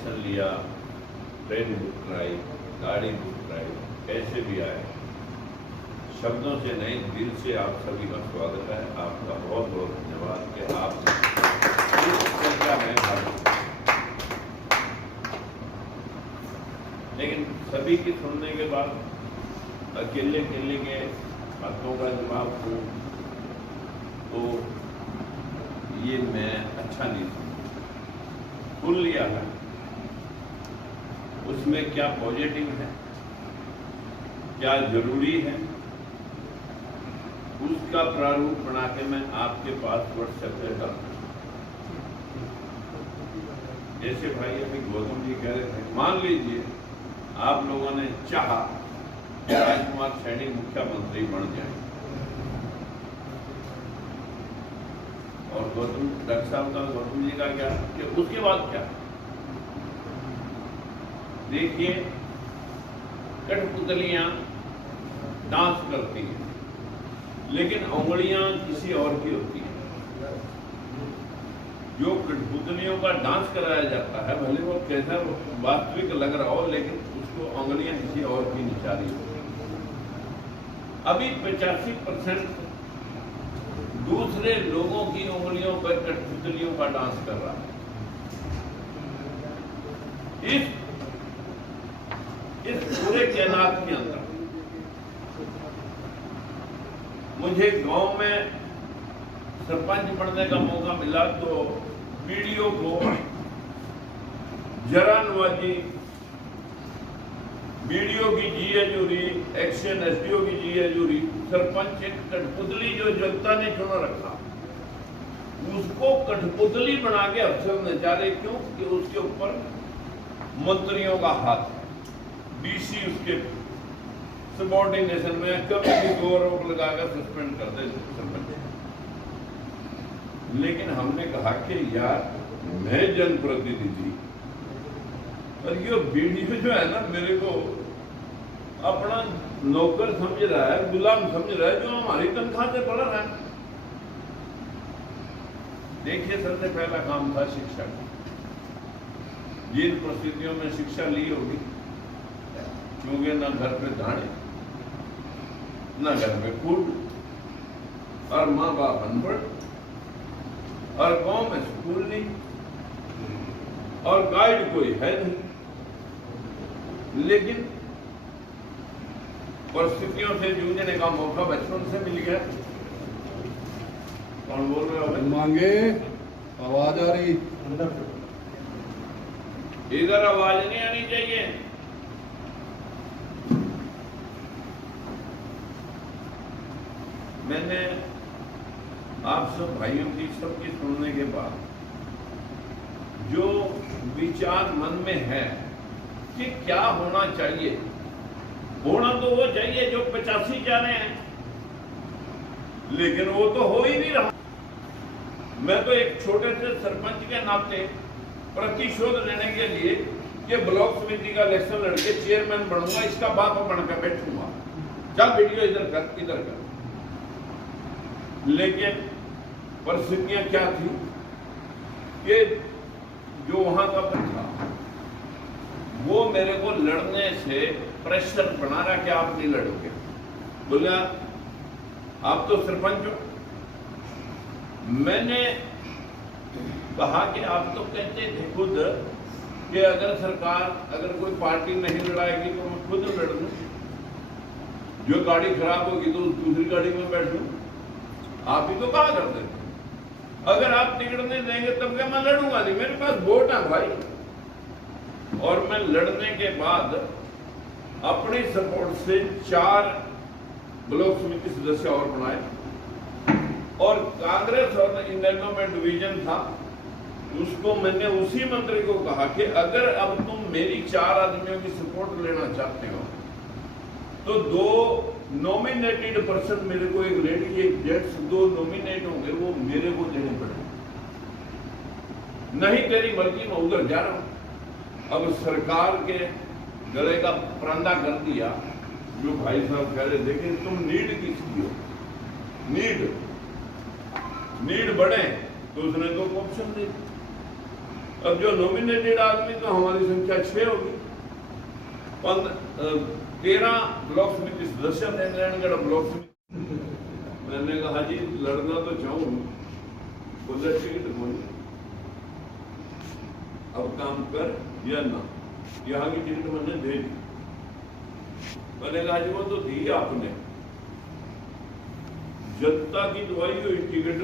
Connection लिया, train book कराई, गाड़ी बुक कराई, कैसे भी आए, शब्दों से नहीं दिल से आप सभी का स्वागत है। आपका बहुत बहुत धन्यवाद कि आप इस चर्चा में भाग। लेकिन सभी की सुनने के बाद अकेले अकेले के बातों का जवाब दूं तो ये मैं अच्छा नहीं समझता। सुन लिया है, उसमें क्या पॉजिटिव है, क्या जरूरी है, उसका प्रारूप बना के मैं आपके पास व्हाट्सएप पे डालूं। जैसे भाई अभी गौतम जी कह रहे थे, मान लीजिए आप लोगों ने चाहा कि राजकुमार सैनी मुख्यमंत्री बन जाए और डॉक्टर साहब का, गौतम जी का क्या कि उसके बाद क्या? देखिए, कठपुतलियां डांस करती हैं लेकिन उंगलियां किसी और की होती हैं। जो कठपुतलियों का डांस कराया जाता है, भले वो कैसा वास्तविक लग रहा हो, लेकिन उसको उंगलियां किसी और की निशानी होती है। अभी 85% दूसरे लोगों की उंगलियों पर कठपुतलियों का डांस कर रहा है। इस पूरे कायनात के अंदर मुझे गांव में सरपंच बनने का मौका मिला तो वीडियो को जरानवाजी, वीडियो की जी हजूरी, एक्शन एसडीओ की जी हजूरी, सरपंच एक कठपुतली जो जनता ने चुना रखा उसको कठपुतली बना के अफसर नचारे। क्यों? कि उसके ऊपर मंत्रियों का हाथ है, डीसी उसके सबॉर्डिनेशन में, कभी भी दो आरोप लगाकर सस्पेंड कर दे सरपंच। लेकिन हमने कहा कि यार मैं जनप्रतिनिधि, और ये वीडियो जो है ना, मेरे को अपना नौकर समझ रहा है, गुलाम समझ रहा है, जो हमारी तनख्वाह से पड़ा है। देखिए, सबसे पहला काम था शिक्षा का। जिन परिस्थितियों में शिक्षा ली होगी, क्योंकि ना घर पे दाने, ना घर में फूड, और माँ बाप अनपढ़, और गांव में स्कूल नहीं, और गाइड कोई है नहीं। लेकिन परिस्थितियों से जूझने का मौका बचपन से मिल गया। कौन बोल रहे हो? मांगे आवाज आ रही अंदर से, इधर आवाज नहीं आनी चाहिए। मैंने आप सब भाइयों की सबकी सुनने के बाद जो विचार मन में है कि क्या होना चाहिए, होना तो वो चाहिए जो 85 जा रहे हैं, लेकिन वो तो हो ही नहीं रहा। मैं तो एक छोटे से सरपंच के नाते प्रतिशोध लेने के लिए कि ब्लॉक समिति का इलेक्शन लड़के चेयरमैन बनूंगा, इसका बाप बनकर बैठूंगा। चल वीडियो इधर कर, इधर कर। लेकिन परिस्थितियां क्या थी कि जो वहां का था वो मेरे को लड़ने से प्रेशर बना रहा कि आप नहीं लड़ोगे। बोला आप तो सरपंच हो। मैंने कहा कि आप तो कहते थे खुद कि अगर कोई पार्टी नहीं लड़ाएगी तो मैं खुद लड़ लूं, जो गाड़ी खराब होगी तो दूसरी गाड़ी में बैठ लूं। आप ही तो कहा करते थे अगर आप टिकटने देंगे तब क्या मैं लड़ूंगा नहीं, मेरे पास वोट है भाई। और मैं लड़ने के बाद अपनी सपोर्ट से 4 ब्लॉक समिति सदस्य और बनाए, और कांग्रेस और इनेलो में डिवीजन था, उसको मैंने उसी मंत्री को कहा कि अगर अब तुम मेरी 4 आदमियों की सपोर्ट लेना चाहते हो तो 2 नॉमिनेटेड पर्सन, मेरे को एक लेडी एक जेंट्स 2 नॉमिनेट होंगे, वो मेरे को लेने पड़े। नहीं तेरी मर्जी, मैं उधर जा रहा हूं। अब सरकार के गले का परंदा कर दिया। जो भाई साहब कह रहे थे तुम नीड किसकी हो, नीड बढ़े तो उसने तो ऑप्शन दे। अब जो नॉमिनेटेड आदमी तो हमारी संख्या 6 होगी। 13 ब्लॉक समिति सदस्य थे नारायणगढ़ ब्लॉक समिति। मैंने कहा जी लड़ना तो चाहूँ, बोले टिकट कौन, अब काम कर या ना, यहाँ की टिकट मैंने दे दी। मैंने कहा जी वो तो दी आपने, जनता की दवाई हुई टिकट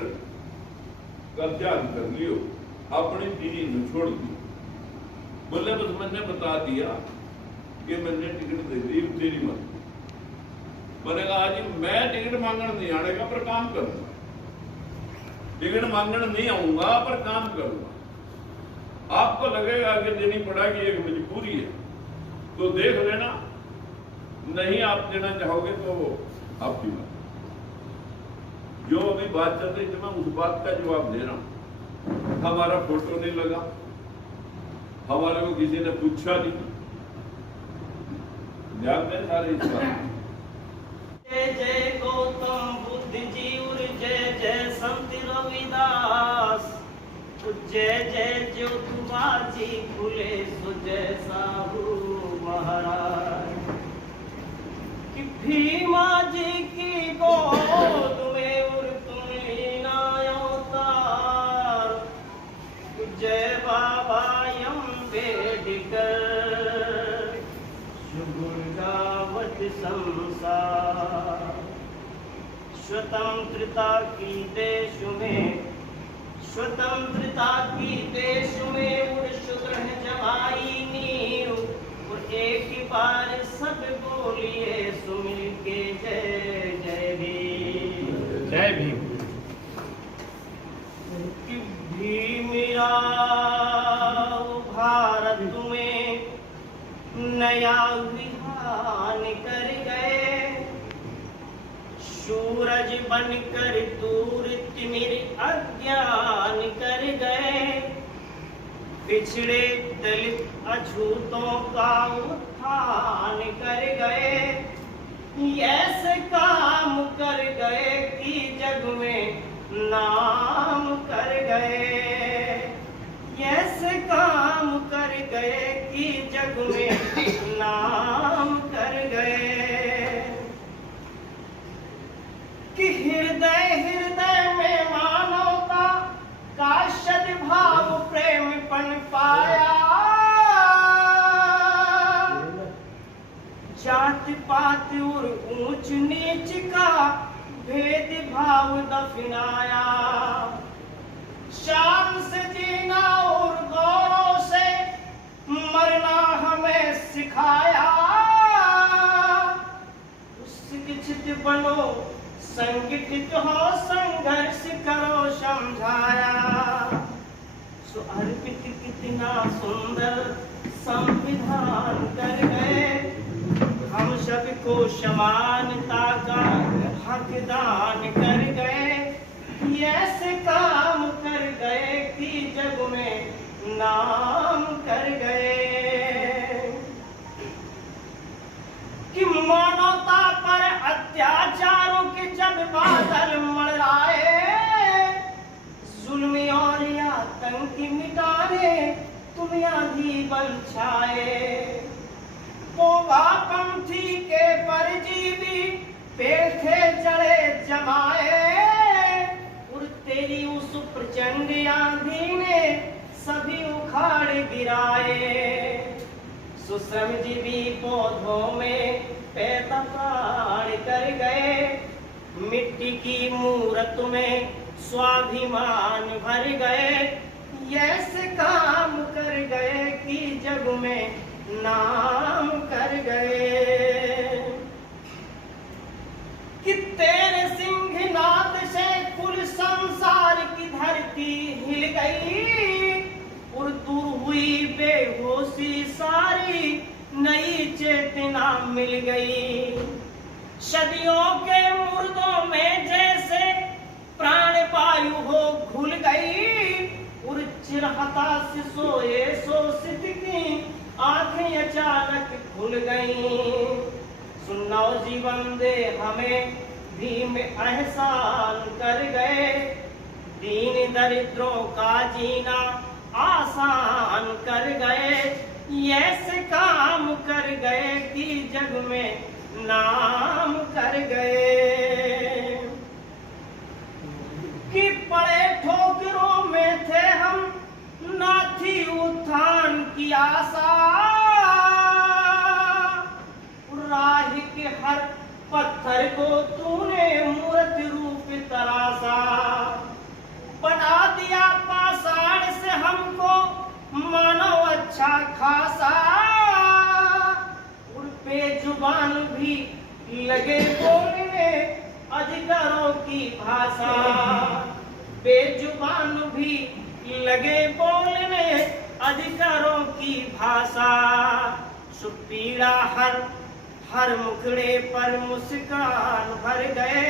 का त्याग कर लियो, अपनी दीदी ने छोड़ दी। बोले बस मैंने बता दिया कि मैंने टिकट दे दी, तेरी मत। मैंने कहा जी मैं टिकट मांगने नहीं आनेगा पर काम करूंगा, टिकट मांगने नहीं आऊंगा पर काम करूंगा। आपको लगेगा कि देनी पड़ेगी, एक मजबूरी है तो देख लेना, नहीं आप देना चाहोगे तो आपकी बात। जो अभी बात चल रही थी मैं उस बात का जवाब दे रहा हूं। हमारा फोटो नहीं लगा, हमारे को किसी ने पूछा नहीं, ध्यान दें सारे इस बात। जय जय गौतम बुद्ध जी और जय जय संत रविदास, जय जय ज्योतिबा जी फूले सो जय साहू महाराज। कि भीमा जी की गोद में उर तुम लीना अवतार, जय बाबा अम्बेडकर शुगुर्गावत संसार। स्वतंत्रता की देश में, स्वतंत्रता की देश में उड़ शुद्र जवाई नीव, और एक बार सब बोलिए सुमिल के जय जय भीम, जय भीम। कि भीमरा भारत में नया विधान कर गए, सूरज बनकर दूर तिमिर अज्ञान कर गए, पिछड़े दलित अछूतों का उत्थान कर गए। ऐसे काम कर गए कि जग में नाम कर गए, ऐसे काम कर गए कि जग में नाम कर गए। कि हृदय हृदय में मानवता का सद्भाव प्रेम पन पाया, जात पात और ऊंच नीच का भेद भाव दफनाया। शान से जीना और गौरव से मरना हमें सिखाया। शिक्षित बनो, संगठित हो, संघर्ष करो समझाया। सो अर्पित कितना सुंदर संविधान कर गए, हम सबको समानता का हक दान कर गए। ऐसे काम कर गए कि जग में नाम कर गए। कि मानवता पर अत्याचारों के जब बादल मंडराए, जुल्म और आतंकी मिटाने तुम आंधी बन छाए। पंथी के परजीवी पेटे जड़े जमाए, और तेरी उस प्रचंड आंधी ने सभी उखाड़ गिराए। सुश्रमजीवी पौधों में पैदा प्राण कर गए, मिट्टी की मूरत में स्वाभिमान भर गए। ऐसे काम कर गए कि जग में नाम कर गए। कि तेरे सिंहनाद से कुल संसार की धरती हिल गई, और दूर हुई बेहोशी सारी नई चेतना मिल गई। सदियों के मुर्दों में जैसे प्राण वायु हो घुल गई, और चिरहता से सोए शोषित की आंखें अचानक खुल गईं। सुनो जीवन दे हमें भीम एहसान कर गए, दीन दरिद्रों का जीना आसान कर गए, ऐसे काम कर गए कि जग में नाम कर गए। कि पड़े ठोकरों में थे हम, ना थी उत्थान की आशा, राह के हर पत्थर को तूने मूर्त रूप तराशा, बना दिया पाषाण से हमको मानो अच्छा खासा, उन पे जुबान भी लगे बोलने अजगरों की भाषा, बेजुबान भी लगे बोलने अजगरों की भाषा। सुपीड़ा हर मुखड़े पर मुस्कान भर गए,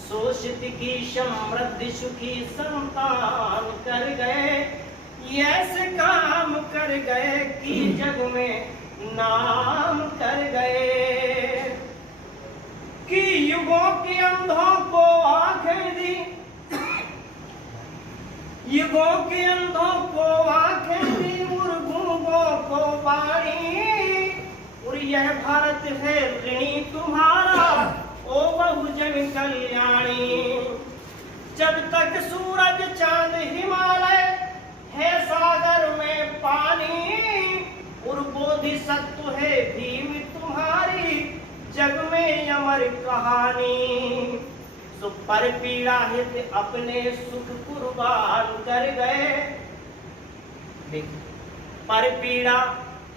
शोषित की समृद्धि सुखी संतान कर गए, ऐसे काम कर गए कि जग में नाम कर गए। कि युगों के अंधों को आंखें दी, युगों के अंधों को आंखें दी, मुर्गों को वाणी, और यह भारत है ऋणी तुम्हारा ओ बहुजन कल्याणी। जब तक सूरज चांद हिमालय है सागर में पानी, और बोधिसत्व है भीम तुम्हारी जग में अमर कहानी। सो पर पीड़ा हित अपने सुख कुर्बान कर गए, पर पीड़ा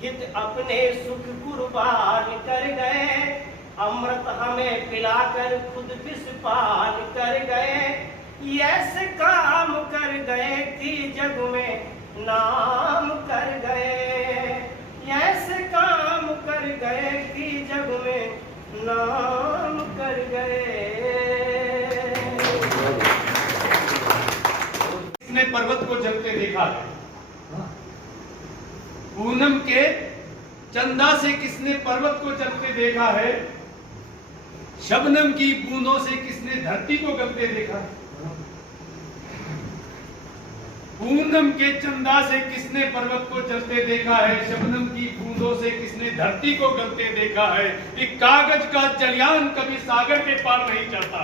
हित अपने सुख कुर्बान कर गए, अमृत हमें पिलाकर खुद विषपान कर गए, ऐसे काम कर गए कि जग में नाम कर गए, ऐसे काम कर गए कि जग में नाम कर गए। किसने पर्वत को जलते देखा है? पूनम के चंदा से किसने पर्वत को जलते देखा है? शबनम की बूंदों से किसने धरती को गलते देखा है? पूनम के चंदा से किसने पर्वत को जलते देखा है? शबनम की बूंदों से किसने धरती को गलते देखा है? एक कागज का जलयान कभी सागर के पार नहीं जाता,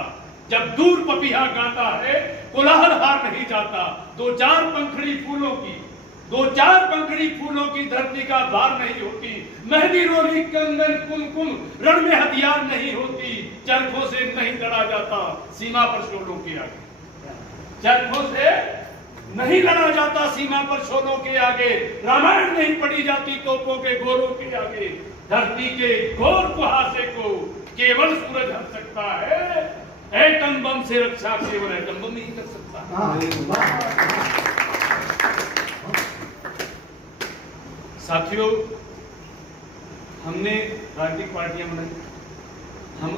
जब दूर पपीहा गाता है कोलाहल हार नहीं जाता। दो चार पंखड़ी फूलों की धरती का भार नहीं होती, मेहंदी रोली कंगन कुमकुम रण में हथियार नहीं होती, चरखों से नहीं लड़ा जाता सीमा पर शोलों के आगे, चरखों से नहीं लड़ा जाता सीमा पर शोलों के आगे, रामायण नहीं पढ़ी जाती तोपों के गोरों के आगे। धरती के घोर कुहासे को केवल सूरज हर सकता है, एटम बम से रक्षा केवल एटम बम नहीं कर सकता। साथियों, हमने राजनीतिक पार्टियां बनाई, हम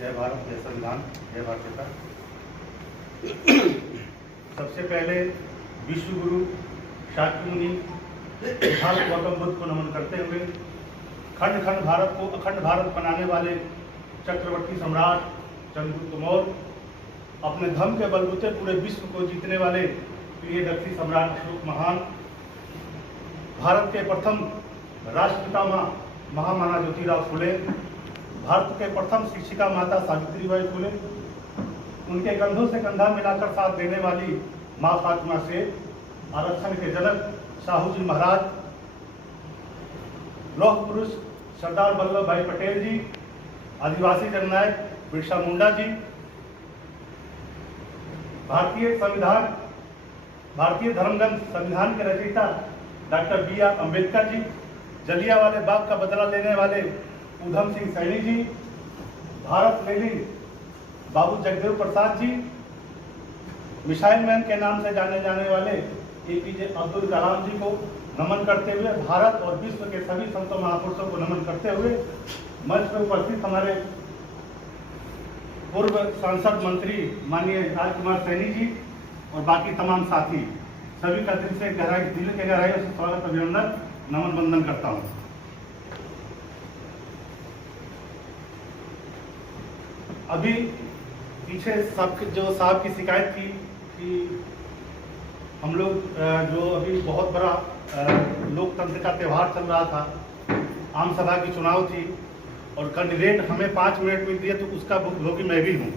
जय भारत, जय संविधान, जय भारत। सबसे पहले विश्व गुरु शाक्य मुनि भारत गौतम बुद्ध को नमन करते हुए खंड खंड भारत को अखंड भारत बनाने वाले चक्रवर्ती सम्राट चंद्रगुप्त मौर्य, अपने धर्म के बलबूते पूरे विश्व को जीतने वाले प्रियदर्शी सम्राट अशोक महान, भारत के प्रथम राष्ट्रपिता महामना ज्योतिराव फुले, भारत के प्रथम शिक्षिका माता सावित्रीबाई फुले, उनके कंधों से कंधा मिलाकर साथ देने वाली माँ फातिमा शेख, आरक्षण के जनक साहू जी महाराज, लौह पुरुष सरदार वल्लभ भाई पटेल जी, आदिवासी जननायक बिरसा मुंडा जी, भारतीय धर्मग्रंथ संविधान के रचयिता डॉक्टर B.R. अम्बेडकर जी, जलियांवाले बाग का बदला लेने वाले ऊधम सिंह सैनी जी, भारत लेली बाबू जगदेव प्रसाद जी, मिसाइल मैन के नाम से जाने जाने वाले APJ अब्दुल कलाम जी को नमन करते हुए, भारत और विश्व के सभी संतों महापुरुषों को नमन करते हुए, मंच पर उपस्थित हमारे पूर्व सांसद मंत्री माननीय राजकुमार सैनी जी और बाकी तमाम साथी, सभी का दिल के गहराइयों से स्वागत, अभिनंदन, नमन वंदन करता हूँ। अभी पीछे साहब की शिकायत थी कि हम लोग जो अभी बहुत बड़ा लोकतंत्र का त्यौहार चल रहा था, आम सभा की चुनाव थी और कैंडिडेट हमें 5 मिनट में दिए, तो उसका भोगी मैं भी हूँ।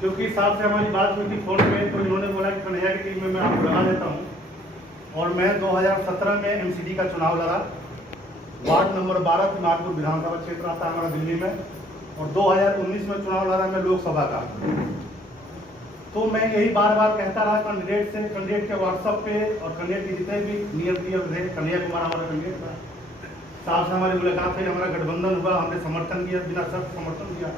क्योंकि साहब से हमारी बात हुई थी फोन पे, तो इन्होंने बोला कि कन्हैया की टीम में मैं आपको लगा देता हूँ। और मैं 2017 में एमसीडी का चुनाव लड़ा, वार्ड नंबर 12 तिमारपुर विधानसभा क्षेत्र आता है हमारा दिल्ली में, और 2019 में चुनाव लड़ा मैं लोकसभा का। तो मैं यही बार बार कहता रहा कैंडिडेट के व्हाट्सएप पे, और कैंडिडेट के जितने भी नियर डियर थे, कन्हैया कुमार हमारा कैंडिडेट था, साहब से हमारी मुलाकात हुई, हमारा गठबंधन हुआ, हमने समर्थन किया, बिना शर्त समर्थन किया।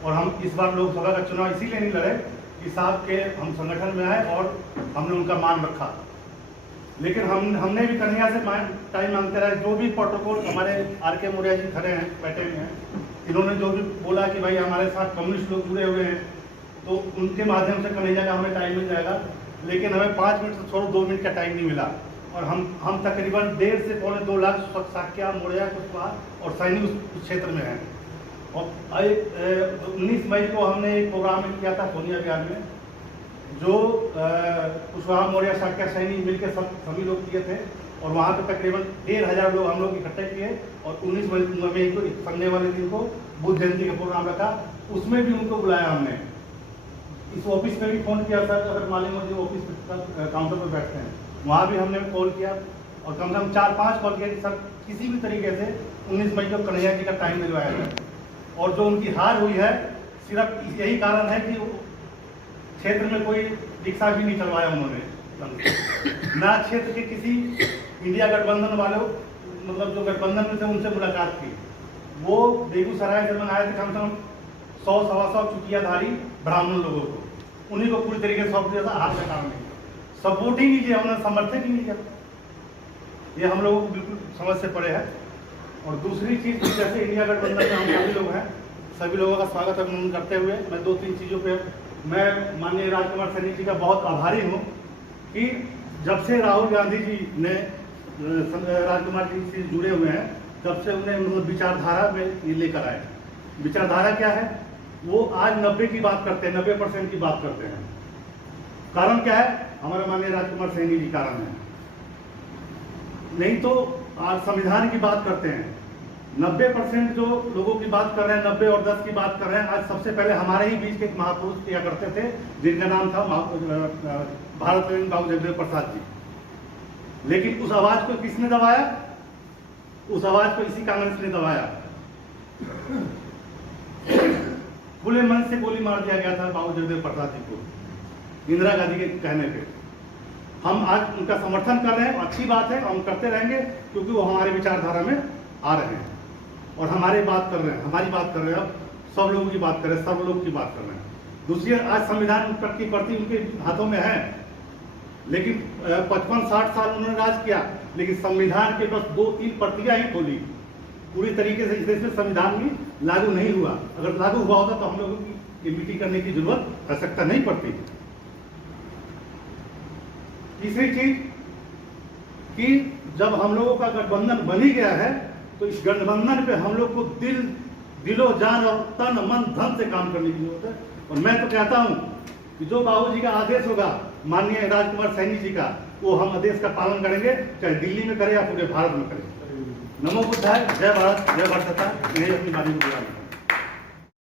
और हम इस बार लोकसभा का चुनाव इसीलिए नहीं लड़े कि साहब के हम संगठन में आए और हमने उनका मान रखा। लेकिन हमने भी कन्हैया से टाइम मांगते रहे। जो भी प्रोटोकॉल हमारे आर.के. मौर्य जी खड़े हैं, बैठे हुए हैं, इन्होंने जो भी बोला कि भाई हमारे साथ कम्युनिस्ट लोग जुड़े हुए हैं, तो उनके माध्यम से कन्हैया का हमें टाइम मिल जाएगा। लेकिन हमें 5 मिनट से छोड़ो 2 मिनट का टाइम नहीं मिला, और हम तकरीबन 1.5 से पौने 2 लाख साक्या, मौर्या, कुशवाहा और सैनी उस क्षेत्र में हैं। और 19 मई को हमने एक प्रोग्राम किया था सोनिया विहार में, जो कुशवाहा, मौर्य, साक्या, सैनी मिलकर सभी लोग किए थे, और वहाँ पे तकरीबन 1,500 लोग हम लोग इकट्ठे किए। और 19 मई को संडे वाले दिन को बुद्ध जयंती का प्रोग्राम रखा, उसमें भी उनको बुलाया हमने। इस ऑफिस में भी फ़ोन किया सर, अगर मालूम हो जो ऑफिस काउंटर पर बैठते हैं, वहाँ भी हमने कॉल किया, और कम से कम 4-5 कॉल किया कि सर किसी भी तरीके से 19 मई को कन्हैया जी का टाइम दिलवाया जाए। और जो उनकी हार हुई है, सिर्फ यही कारण है कि क्षेत्र में कोई रिक्शा भी नहीं चलवाया उन्होंने ना। क्षेत्र के किसी इंडिया गठबंधन वालों, मतलब जो गठबंधन में थे, उनसे मुलाकात की। वो बेगूसराय से मंगाए थे कम से कम 100-125 चुकियाधारी ब्राह्मण लोगों को, उन्हीं को पूरी तरीके से सौंप दिया था। हार का कारण नहीं, सपोर्ट ही नहीं किया उन्होंने, समर्थन ही नहीं किया। ये हम लोगों को बिल्कुल समझ से पड़े है। और दूसरी चीज़, जैसे इंडिया गठबंधन में हम सभी लोग हैं, सभी लोगों का स्वागत अभिनंदन करते हुए मैं 2-3 चीज़ों पे मैं माननीय राजकुमार सैनी जी का बहुत आभारी हूँ कि जब से राहुल गांधी जी ने राजकुमार जी से जुड़े हुए हैं, तब से उन्हें विचारधारा में ये लेकर आए। विचारधारा क्या है? वो आज 90 की बात करते हैं, 90% की बात करते हैं। कारण क्या है? हमारे माननीय राजकुमार सैनी जी कारण है। नहीं तो आज संविधान की बात करते हैं, 90% जो लोगों की बात कर रहे हैं, 90 और 10 की बात कर रहे हैं। आज सबसे पहले हमारे ही बीच के एक महापुरुष किया करते थे, जिनका नाम था भारत रत्न बाबू जगदेव प्रसाद जी। लेकिन उस आवाज को किसने दबाया? उस आवाज को इसी कांग्रेस ने दबाया। खुले मन से गोली मार दिया गया था बाबू जगदेव प्रसाद जी को, इंदिरा गांधी के कहने पे। हम आज उनका समर्थन कर रहे हैं, अच्छी बात है, हम करते रहेंगे, क्योंकि वो हमारे विचारधारा में आ रहे हैं और हमारी बात कर रहे हैं, हमारी बात कर रहे हैं। अब सब लोगों की बात कर रहे हैं, सब लोग की बात कर रहे हैं। दूसरी, आज संविधान की प्रति उनके हाथों में है, लेकिन 55-60 साल उन्होंने राज किया, लेकिन संविधान के बस 2-3 प्रतियां ही खोली, पूरी तरीके से इस देश में संविधान भी लागू नहीं हुआ। अगर लागू हुआ होता तो हम लोगों की मीटिंग करने की जरूरत, आवश्यकता नहीं पड़ती। तीसरी चीज कि जब हम लोगों का गठबंधन बन ही गया है, तो इस गठबंधन पे हम लोग को दिलो जान और तन मन धन से काम करने की जरूरत है। और मैं तो कहता हूं कि जो बाबूजी का आदेश होगा माननीय राजकुमार सैनी जी का, वो हम आदेश का पालन करेंगे, चाहे दिल्ली में करें या पूरे भारत में करें। नमो बुद्धाय, जय भारत, जय भारत। यही अपनी बात को